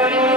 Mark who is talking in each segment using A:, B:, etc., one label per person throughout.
A: Thank yeah. you.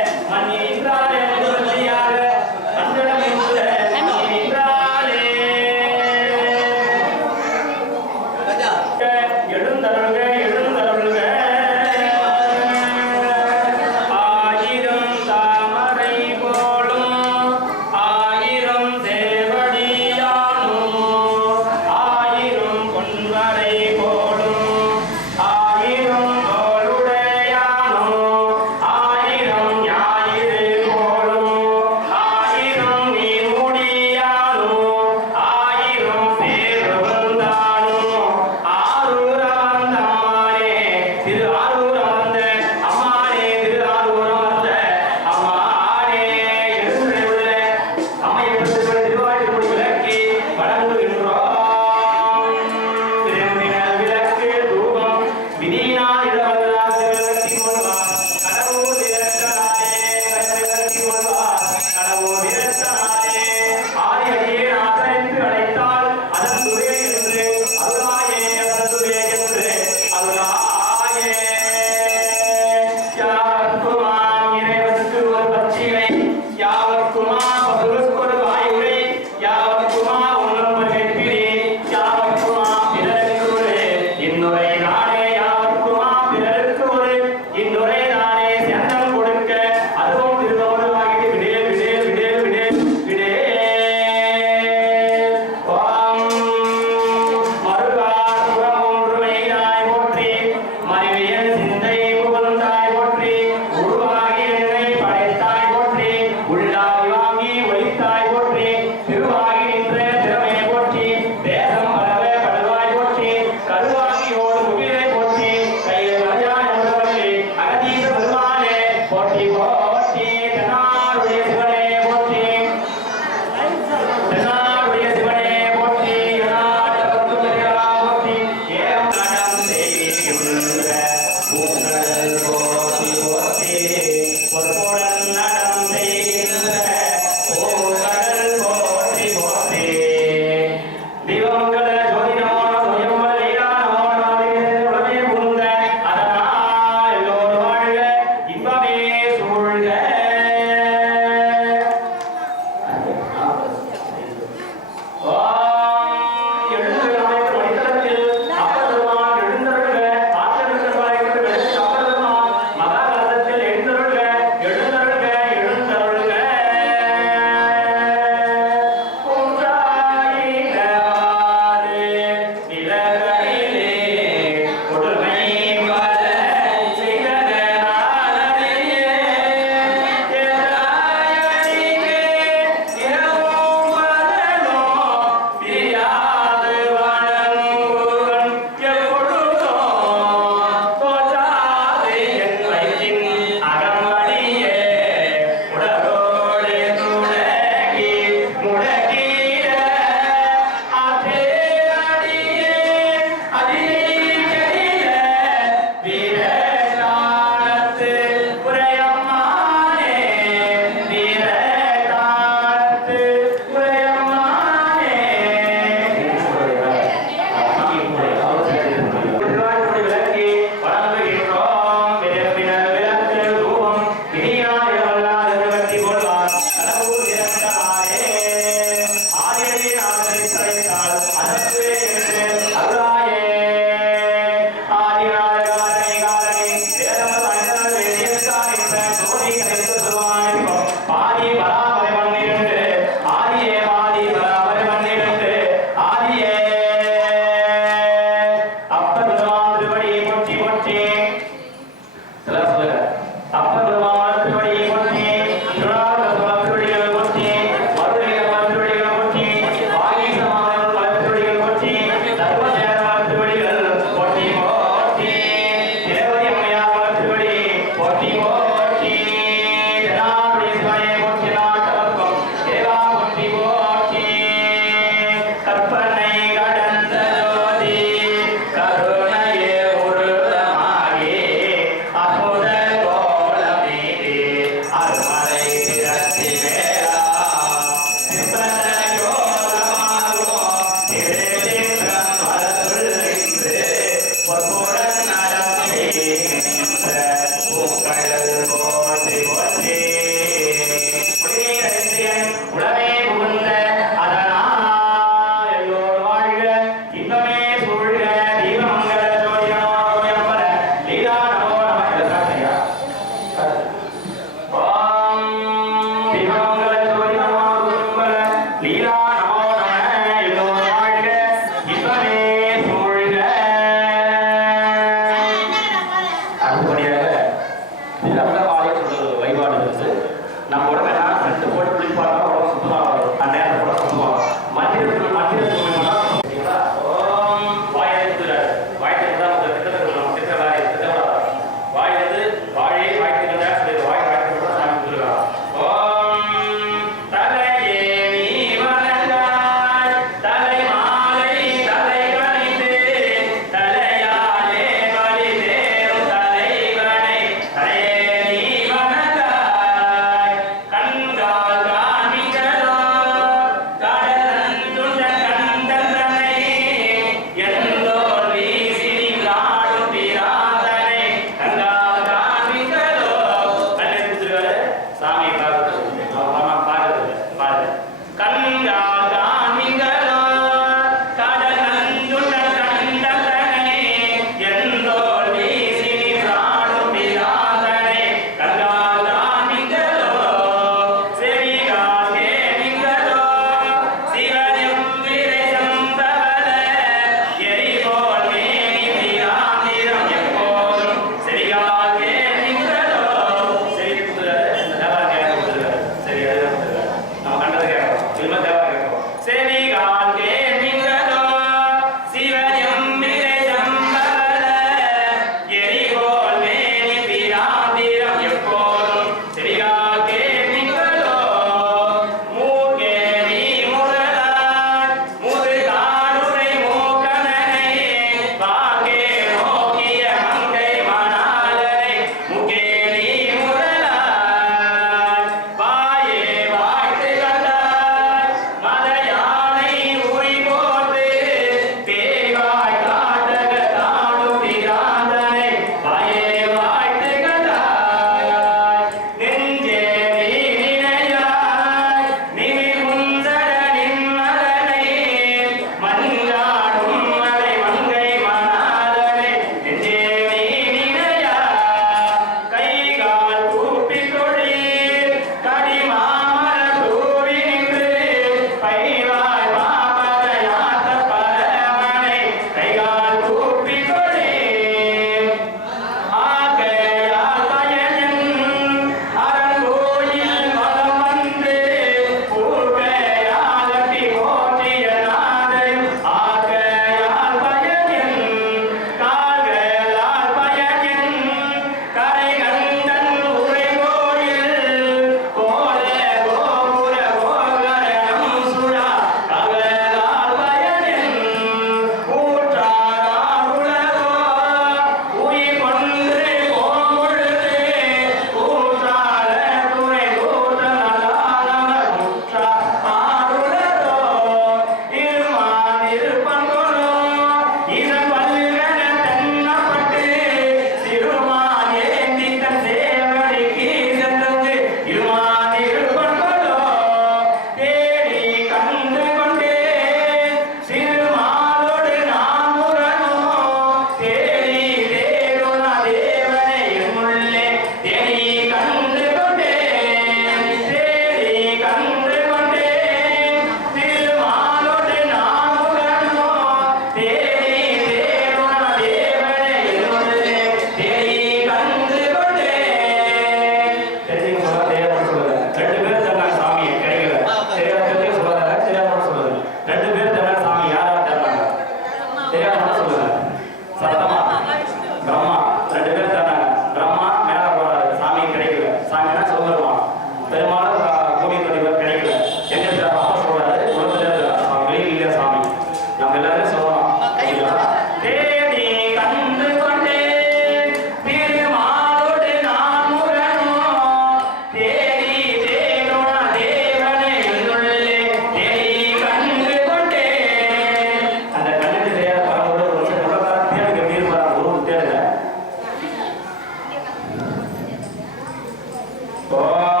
A: Oh. Wow.